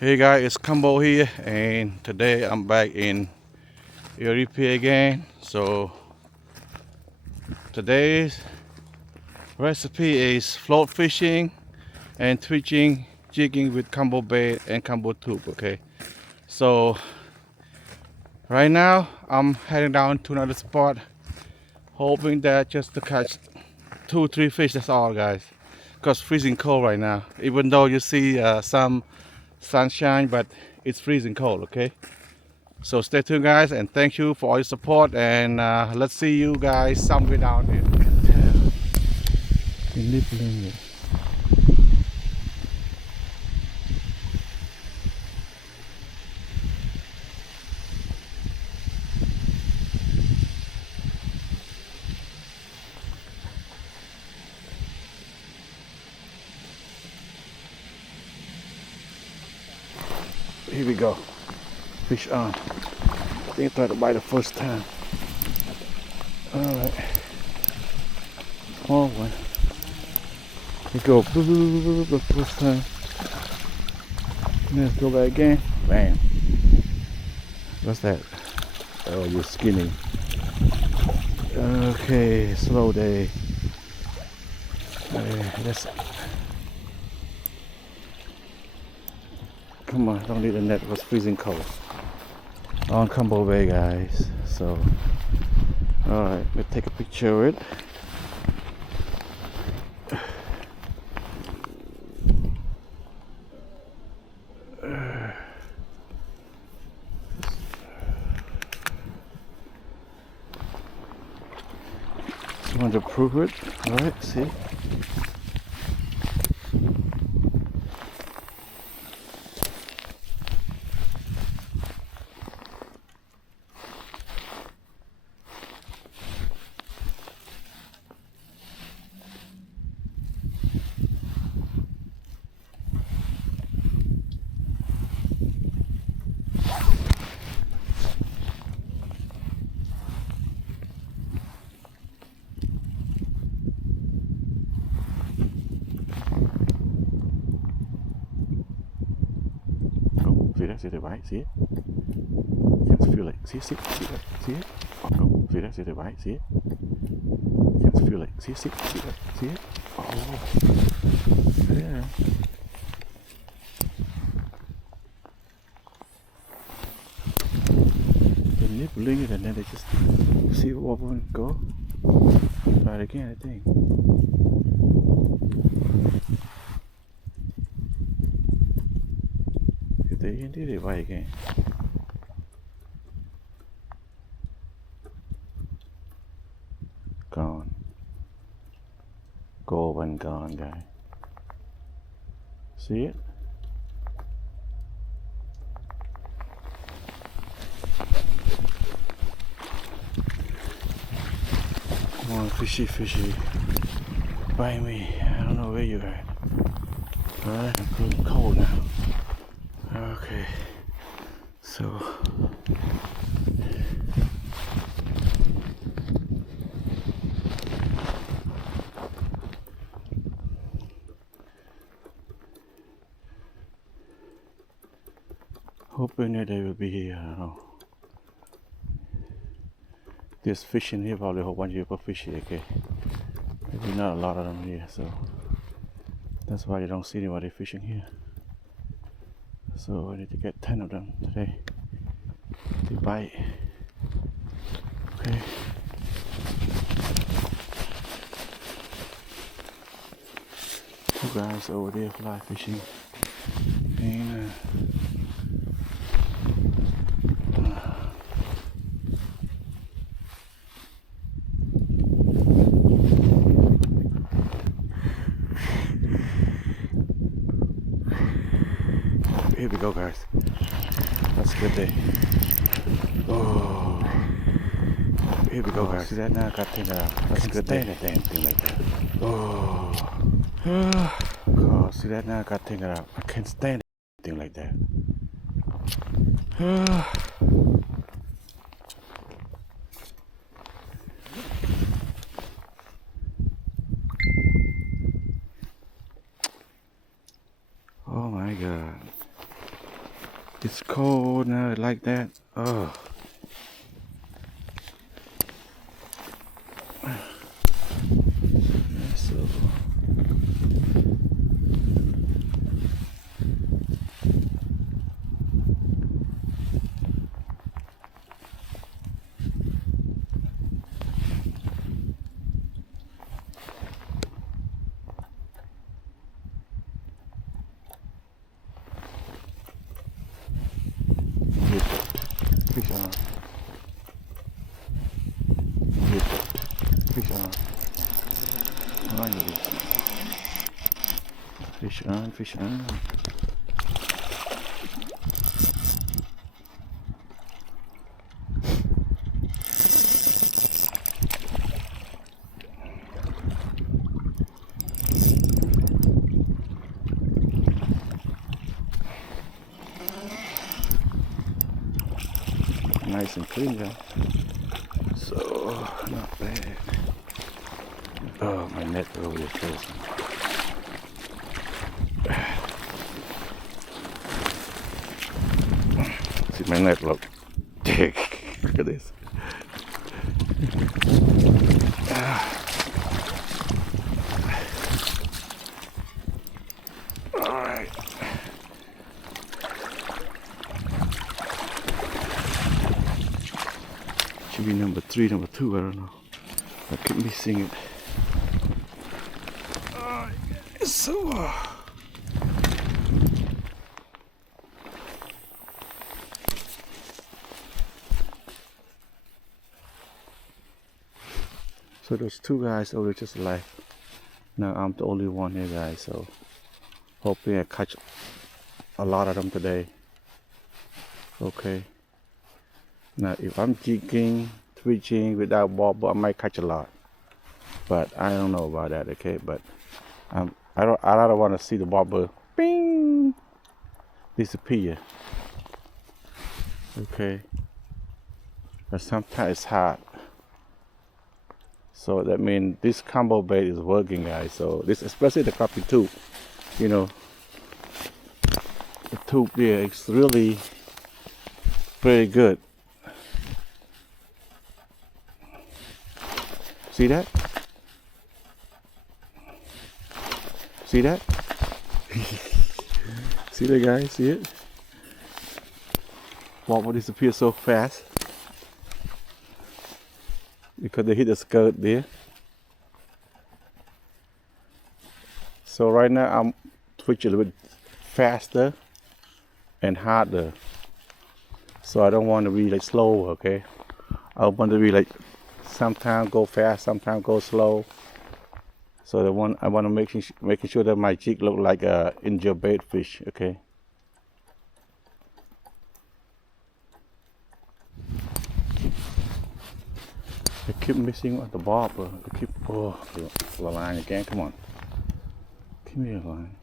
Hey guys, it's Kumbo here, and today I'm back in Europe again. So today's recipe is float fishing and twitching, jigging with combo bait and combo tube. Okay, so right now I'm heading down to another spot, hoping that just to catch 2-3 fish. That's all, guys. Cause freezing cold right now. Even though you see some sunshine, but it's freezing cold. Okay. So stay tuned, guys, and thank you for all your support. And let's see you guys somewhere down there. Here we go. Fish on. I think I tried to bite the first time. Alright. Small one. We go the first time. Let's go back again. Bam. What's that? Oh, you're skinny. Okay, slow day. Let's. Come on, don't need the net. It was freezing cold. On Kumbo Bay, guys. So, alright, let's take a picture of it. Just want to prove it. Alright, see? See the bite, see it? Just feel it. See it? See it? Oh, see the bite, see it? Just feel it. See it? Oh, yeah. They're nibbling it and then they just see what one go. Try it again, I think. They did it right again. Gone. Go and gone, guy. See it? Come on, fishy, fishy. Bite me. I don't know where you're at. Alright, I'm getting cold now. Okay, so hoping that they will be here. I don't know. There's fish in here, probably a whole bunch of people fish here, okay? Maybe not a lot of them here, so that's why you don't see anybody fishing here. So I need to get 10 of them today to bite. Okay. Two guys over there fly fishing. And here we go, guys. That's a good day. Oh, here we go, guys. See that now? I got thing out. That's a good day. That damn thing like that. Oh, oh, see that now? I got thing out. I can't stand anything like that. Oh my God. It's cold now, like that. Oh. So. Fish on. Fish on. Fish on, fish on. Nice and clean, guys. So, not bad. Oh, my net really is frozen. See my net, look. Look at this. Alright. Should be number 3, number 2, I don't know. I keep missing it. It's so so those 2 guys over just left. Now I'm the only one here, guys, so hoping I catch a lot of them today. Okay. Now if I'm jigging, twitching without bobber, I might catch a lot. But I don't know about that, okay? But I don't want to see the bobber bing disappear. Okay. But sometimes it's hard. So that means this combo bait is working, guys. So this, especially the crappie tube, you know, the tube there, it's really very good. See that? See that? See that, guys? See it? Bobber disappear so fast because they hit the skirt there. So right now I'm twitching a little bit faster and harder. So I don't want to be like slow, okay? I want to be like sometimes go fast, sometimes go slow. So I want to making sure that my jig look like a injured bait fish, okay? I keep missing the bobber. I keep the line again. Come on, give me a line.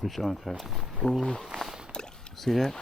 Fish on, guys. Oh, see that?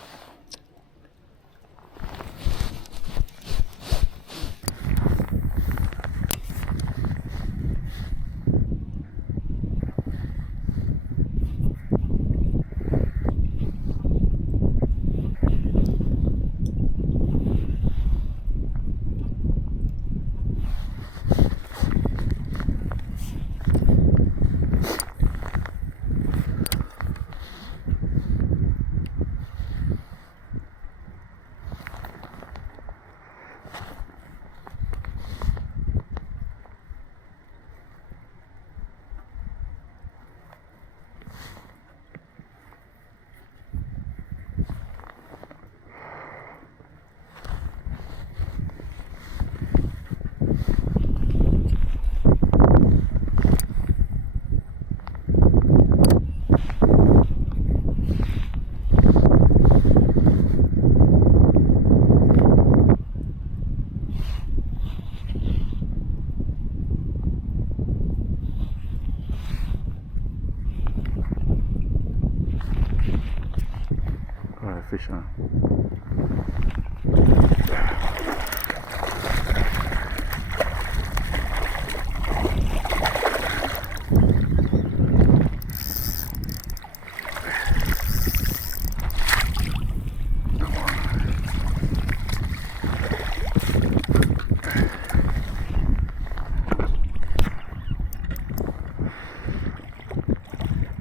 fish on.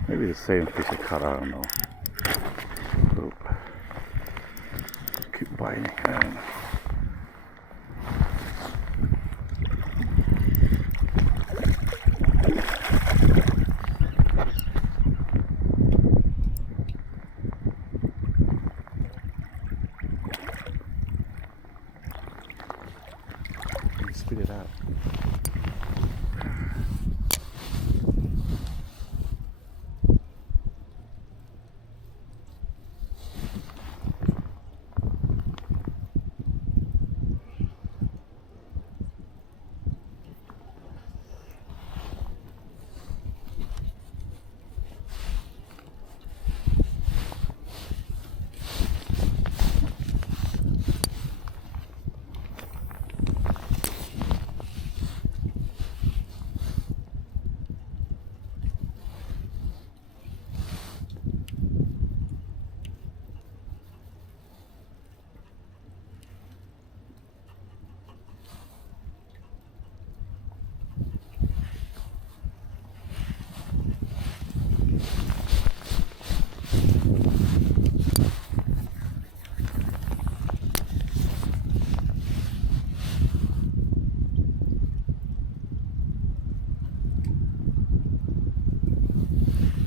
Maybe the same fish I caught, I don't know. Oop. Keep biting. I don't know. Spit it out.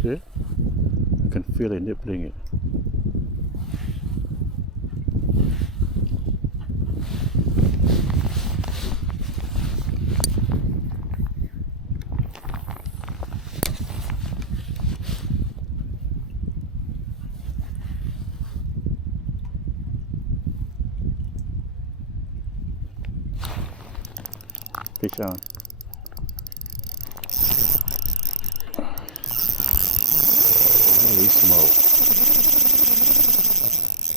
See? You can feel it nibbling it. Fish on. Holy smoke.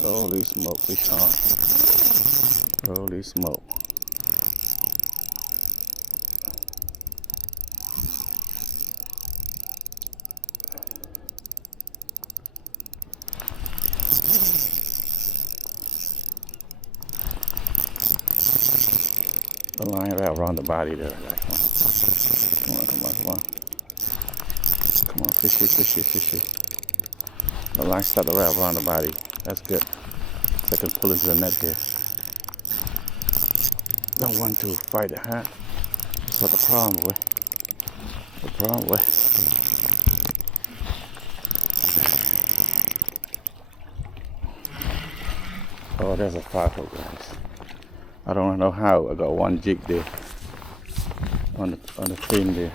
Holy smoke, fish on. Holy smoke. The line wrap around the body there. Like, come on, come on, come on. Come on, fish it, fish it, fish it. The line start to wrap around the body. That's good. So I can pull into the net here. Don't want to fight it, huh? That's what the problem with. The problem with. Oh, there's a 5-hook, guys. I don't know how. I got one jig there on the fin there.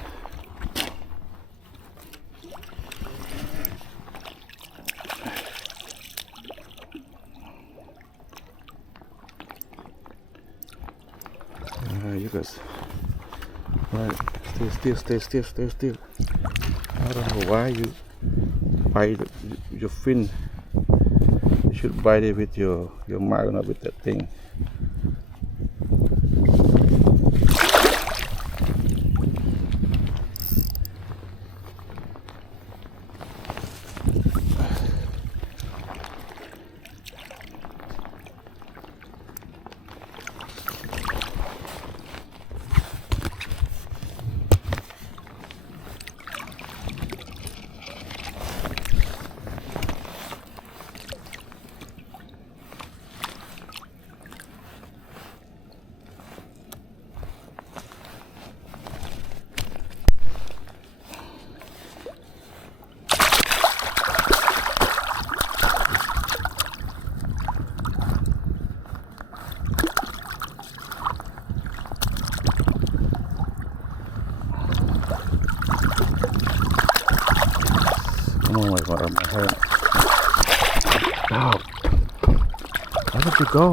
You guys, right? Stay still. I don't know why you bite your fin. You should bite it with your mouth, not with that thing. Oh my God, my head. Oh, where did you go?